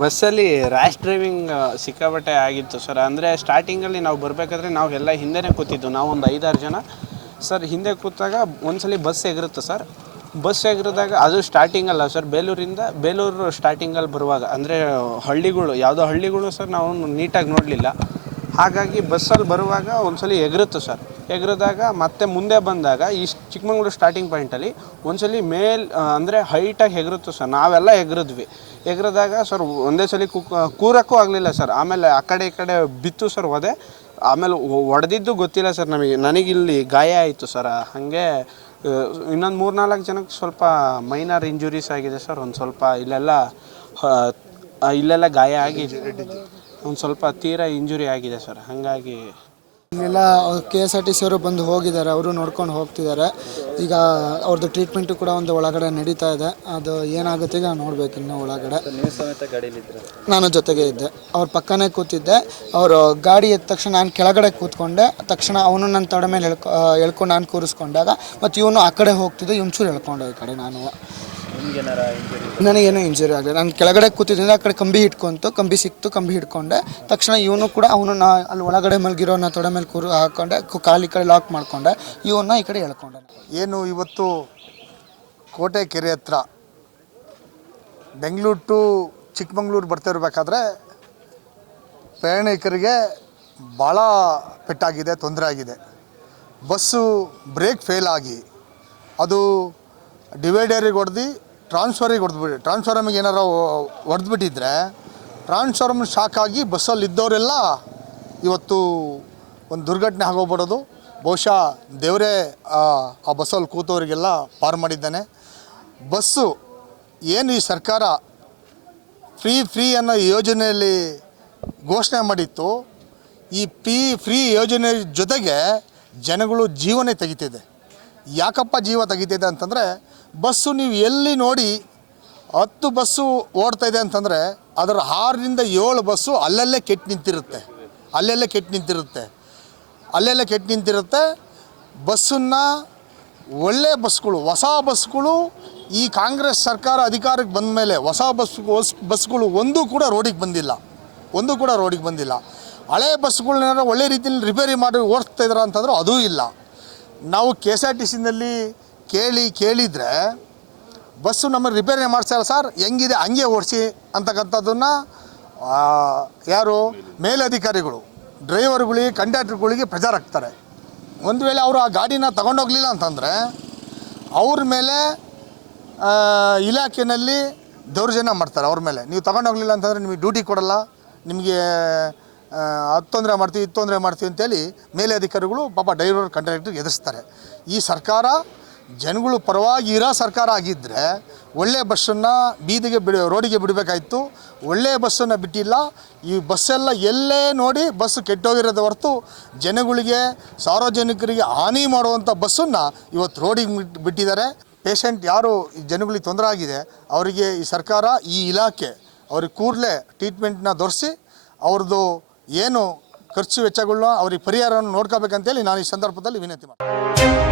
ಬಸ್ಸಲ್ಲಿ rash driving ಸಿಕ್ಕಾಪಟ್ಟೆ ಆಗಿತ್ತು ಸರ್ ಅಂದರೆ ಸ್ಟಾರ್ಟಿಂಗಲ್ಲಿ ನಾವು ಬರಬೇಕಾದ್ರೆ ನಾವು ಎಲ್ಲ ಹಿಂದೆನೇ ಕೂತಿದ್ದು. ನಾವು ಒಂದು ಐದಾರು ಜನ. ಸರ್ ಹಿಂದೆ ಕೂತಾಗ ಒಂದ್ಸಲಿ ಬಸ್ ಎಗರುತ್ತೆ ಸರ್ ಬಸ್ ಎಗರಿದಾಗ ಅದು ಸ್ಟಾರ್ಟಿಂಗಲ್ಲ ಸರ್ ಬೇಲೂರಿಂದ ಬೇಲೂರು ಸ್ಟಾರ್ಟಿಂಗಲ್ಲಿ ಬರುವಾಗ, ಅಂದರೆ ಹಳ್ಳಿಗಳು, ಯಾವುದೋ ಹಳ್ಳಿಗಳು ಸರ್ ನಾವು ನೀಟಾಗಿ ನೋಡಲಿಲ್ಲ. ಹಾಗಾಗಿ ಬಸ್ಸಲ್ಲಿ ಬರುವಾಗ ಒಂದ್ಸಲಿ ಎಗರುತ್ತೆ ಸರ್. ಎಗರಿದಾಗ ಮತ್ತೆ ಮುಂದೆ ಬಂದಾಗ ಈ ಚಿಕ್ಕಮಂಗ್ಳೂರು ಸ್ಟಾರ್ಟಿಂಗ್ ಪಾಯಿಂಟಲ್ಲಿ ಒಂದ್ಸಲಿ ಮೇಲ್ ಅಂದರೆ ಹೈಟಾಗಿ ಹೆಗರುತ್ತೆ ಸರ್. ನಾವೆಲ್ಲ ಎಗರಿದ್ವಿ. ಎಗರಿದಾಗ ಸರ್ ಒಂದೇ ಸಲ ಕುಕ್ ಕೂರಕ್ಕೂ ಆಗಲಿಲ್ಲ ಸರ್. ಆಮೇಲೆ ಆ ಕಡೆ ಈ ಕಡೆ ಬಿತ್ತು ಸರ್ ಒದೆ. ಆಮೇಲೆ ಒಡೆದಿದ್ದು ಗೊತ್ತಿಲ್ಲ ಸರ್ ನಮಗೆ, ನನಗಿಲ್ಲಿ ಗಾಯ ಆಯಿತು ಸರ್. ಹಾಗೆ ಇನ್ನೊಂದು ಮೂರ್ನಾಲ್ಕು ಜನಕ್ಕೆ ಸ್ವಲ್ಪ ಮೈನರ್ ಇಂಜುರೀಸ್ ಆಗಿದೆ ಸರ್. ಒಂದು ಸ್ವಲ್ಪ ಇಲ್ಲೆಲ್ಲ ಇಲ್ಲೆಲ್ಲ ಗಾಯ ಆಗಿ ಒಂದು ಸ್ವಲ್ಪ ತೀರಾ ಇಂಜುರಿ ಆಗಿದೆ ಸರ್ ಹಾಗಾಗಿ ಇಲ್ಲೆಲ್ಲ K S R T C ಅವರು ಬಂದು ಹೋಗಿದ್ದಾರೆ, ಅವರು ನೋಡ್ಕೊಂಡು ಹೋಗ್ತಿದ್ದಾರೆ. ಈಗ ಅವ್ರದ್ದು ಟ್ರೀಟ್ಮೆಂಟು ಕೂಡ ಒಂದು ಒಳಗಡೆ ನಡೀತಾ ಇದೆ. ಅದು ಏನಾಗುತ್ತೆ ಈಗ ನೋಡ್ಬೇಕು ಇನ್ನು ಒಳಗಡೆ. ನಾನು ಜೊತೆಗೆ ಇದ್ದೆ. ಅವ್ರ ಪಕ್ಕನೇ ಕೂತಿದ್ದೆ. ಅವರು ಗಾಡಿ ಎದ್ದ ತಕ್ಷಣ ನಾನು ಕೆಳಗಡೆ ಕೂತ್ಕೊಂಡೆ. ತಕ್ಷಣ ಅವನು ನನ್ನ ತಡ ಮೇಲೆ ಎಳ್ಕೊ ಎಳ್ಕೊಂಡು ನಾನು ಕೂರಿಸ್ಕೊಂಡಾಗ ಮತ್ತು ಇವನು ಆ ಕಡೆ ಹೋಗ್ತಿದ್ದೆ ಚೂರು ಎಳ್ಕೊಂಡೆ ಈ ಕಡೆ ನಾನು. ನನಗೇನೋ ಇಂಜುರಿ ಆಗಲಿ ನಾನು ಕೆಳಗಡೆ ಕೂತಿದ್ದಿಂದ ಆ ಕಡೆ ಕಂಬಿ ಇಟ್ಕೊಂತು ಕಂಬಿ ಸಿಕ್ತು ಕಂಬಿ ಹಿಡ್ಕೊಂಡೆ. ತಕ್ಷಣ ಇವನು ಕೂಡ ಅವನು ನಾ ಅಲ್ಲಿ ಒಳಗಡೆ ಮಲಗಿರೋನ ತೊಡೆ ಮೇಲೆ ಕೂರು ಹಾಕೊಂಡೆ. ಕು- ಕಾಲು ಈ ಕಡೆ ಲಾಕ್ ಮಾಡಿಕೊಂಡೆ. ಇವನ್ನ ಈ ಕಡೆ ಎಳ್ಕೊಂಡೆ ಏನು ಇವತ್ತು ಕೋಟೆ ಕೆರೆ ಹತ್ರ ಬೆಂಗಳೂರು ಟು ಚಿಕ್ಕಮಂಗ್ಳೂರು ಬರ್ತಾ ಇರಬೇಕಾದ್ರೆ ಪ್ರಯಾಣಿಕರಿಗೆ ಭಾಳ ಪೆಟ್ಟಾಗಿದೆ ತೊಂದರೆ ಆಗಿದೆ. ಬಸ್ಸು ಬ್ರೇಕ್ ಫೇಲ್ ಆಗಿ. ಅದು ಡಿವೈಡರಿಗೆ ಹೊಡೆದು ಟ್ರಾನ್ಸ್ಫರಿಗೆ ಹೊಡೆದ್ಬಿಟ್ಟು ಟ್ರಾನ್ಸ್ಫಾರಮಿಗೆ ಏನಾರು ಹೊಡೆದ್ಬಿಟ್ಟಿದ್ರೆ ಟ್ರಾನ್ಸ್ಫಾರ್ಮ್ ಶಾಕ್ ಆಗಿ ಬಸ್ಸಲ್ಲಿ ಇದ್ದವರೆಲ್ಲ ಇವತ್ತು ಒಂದು ದುರ್ಘಟನೆ ಆಗೋಗ್ಬಿಡೋದು. ಬಹುಶಃ ದೇವರೇ, ಆ ಬಸ್ಸಲ್ಲಿ ಕೂತವರಿಗೆಲ್ಲ ಪಾರು ಮಾಡಿದ್ದಾನೆ. ಬಸ್ಸು ಏನು ಈ ಸರ್ಕಾರ ಫ್ರೀ ಫ್ರೀ ಅನ್ನೋ ಯೋಜನೆಯಲ್ಲಿ ಘೋಷಣೆ ಮಾಡಿತ್ತು. ಈ ಫ್ರೀ ಫ್ರೀ ಯೋಜನೆ ಜೊತೆಗೆ ಜನಗಳು ಜೀವನೇ ತೆಗಿತಿದೆ. ಯಾಕಪ್ಪ ಜೀವ ತೆಗಿತಿದೆ ಅಂತಂದರೆ ಬಸ್ಸು ನೀವು ಎಲ್ಲಿ ನೋಡಿ ಹತ್ತು ಬಸ್ಸು ಓಡ್ತಾ ಇದೆ ಅಂತಂದರೆ ಅದರ ಆರರಿಂದ ಏಳು ಬಸ್ಸು ಅಲ್ಲಲ್ಲೇ ಕೆಟ್ಟು ನಿಂತಿರುತ್ತೆ. ಅಲ್ಲೆಲ್ಲೇ ಕೆಟ್ಟು ನಿಂತಿರುತ್ತೆ. ಅಲ್ಲೆಲ್ಲೇ ಕೆಟ್ಟು ನಿಂತಿರುತ್ತೆ. ಬಸ್ಸನ್ನು ಒಳ್ಳೆ ಬಸ್ಗಳು, ಹೊಸ ಬಸ್ಗಳು ಈ ಕಾಂಗ್ರೆಸ್ ಸರ್ಕಾರ ಅಧಿಕಾರಕ್ಕೆ ಬಂದ ಮೇಲೆ ಹೊಸ ಬಸ್ ಬಸ್ಗಳು ಒಂದೂ ಕೂಡ ರೋಡಿಗೆ ಬಂದಿಲ್ಲ. ಒಂದೂ ಕೂಡ ರೋಡಿಗೆ ಬಂದಿಲ್ಲ. ಹಳೆ ಬಸ್ಸುಗಳನ್ನ ಒಳ್ಳೆ ರೀತಿಯಲ್ಲಿ ರಿಪೇರಿ ಮಾಡಿ ಓಡಿಸ್ತಾ ಇದ್ದಾರೆ ಅಂತಂದ್ರೆ ಅದೂ ಇಲ್ಲ. ನಾವು ಕೆ ಎಸ್ ಆರ್ ಟಿ ಸಿನಲ್ಲಿ ಕೇಳಿ ಕೇಳಿದರೆ ಬಸ್ಸು ನಮಗೆ ರಿಪೇರಿ ಮಾಡಿಸಲ್ಲ ಸರ್, ಹೆಂಗಿದೆ? ಹಂಗೆ ಓಡಿಸಿ ಅಂತಕ್ಕಂಥದ್ದನ್ನು ಯಾರು? ಮೇಲಧಿಕಾರಿಗಳು, ಡ್ರೈವರ್ಗಳಿಗೆ, ಕಂಡಕ್ಟರ್ಗಳಿಗೆ ಪ್ರಚಾರ ಹಾಕ್ತಾರೆ. ಒಂದು ವೇಳೆ ಅವರು ಆ ಗಾಡಿನ ತಗೊಂಡೋಗ್ಲಿಲ್ಲ ಅಂತಂದರೆ, ಅವ್ರ ಮೇಲೆ ಇಲಾಖೆಯಲ್ಲಿ ದೌರ್ಜನ್ಯ ಮಾಡ್ತಾರೆ ಅವ್ರ ಮೇಲೆ. ನೀವು ತಗೊಂಡೋಗ್ಲಿಲ್ಲ ಅಂತಂದರೆ ನಿಮಗೆ ಡ್ಯೂಟಿ ಕೊಡಲ್ಲ, ನಿಮಗೆ ಅದು ತೊಂದರೆ ಮಾಡ್ತೀವಿ, ಇದು ತೊಂದರೆ ಮಾಡ್ತೀವಿ ಅಂತೇಳಿ ಮೇಲೆ ಅಧಿಕಾರಿಗಳು ಪಾಪ ಡ್ರೈವರ್ ಕಂಡಕ್ಟರ್ಗೆ ಎದುರಿಸ್ತಾರೆ. ಈ ಸರ್ಕಾರ ಜನಗಳು ಪರವಾಗಿ ಇರೋ ಸರ್ಕಾರ ಆಗಿದ್ದರೆ ಒಳ್ಳೆ ಬಸ್ಸನ್ನು ಬೀದಿಗೆ ಬಿಡ, ರೋಡಿಗೆ ಬಿಡಬೇಕಾಯ್ತು. ಒಳ್ಳೆಯ ಬಸ್ಸನ್ನು ಬಿಟ್ಟಿಲ್ಲ. ಈ ಬಸ್ಸೆಲ್ಲ ಎಲ್ಲೇ ನೋಡಿ ಬಸ್ ಕೆಟ್ಟೋಗಿರೋದು ಹೊರತು ಜನಗಳಿಗೆ, ಸಾರ್ವಜನಿಕರಿಗೆ ಹಾನಿ ಮಾಡುವಂಥ ಬಸ್ಸನ್ನು ಇವತ್ತು ರೋಡಿಗೆ ಬಿಟ್- ಬಿಟ್ಟಿದ್ದಾರೆ. ಪೇಷಂಟ್ ಯಾರು ಜನಗಳಿಗೆ ತೊಂದರೆ ಆಗಿದೆ, ಅವರಿಗೆ ಈ ಸರ್ಕಾರ, ಈ ಇಲಾಖೆ ಅವ್ರಿಗೆ ಕೂಡಲೇ ಟ್ರೀಟ್ಮೆಂಟ್ನ ದೊರೆಸಿ, ಅವ್ರದ್ದು ಏನು ಖರ್ಚು ವೆಚ್ಚಗಳನ್ನ ಅವ್ರಿಗೆ ಪರಿಹಾರವನ್ನು ನೋಡ್ಕೋಬೇಕಂತೇಳಿ ನಾನು ಈ ಸಂದರ್ಭದಲ್ಲಿ ವಿನಂತಿ ಮಾಡ್ತೀನಿ.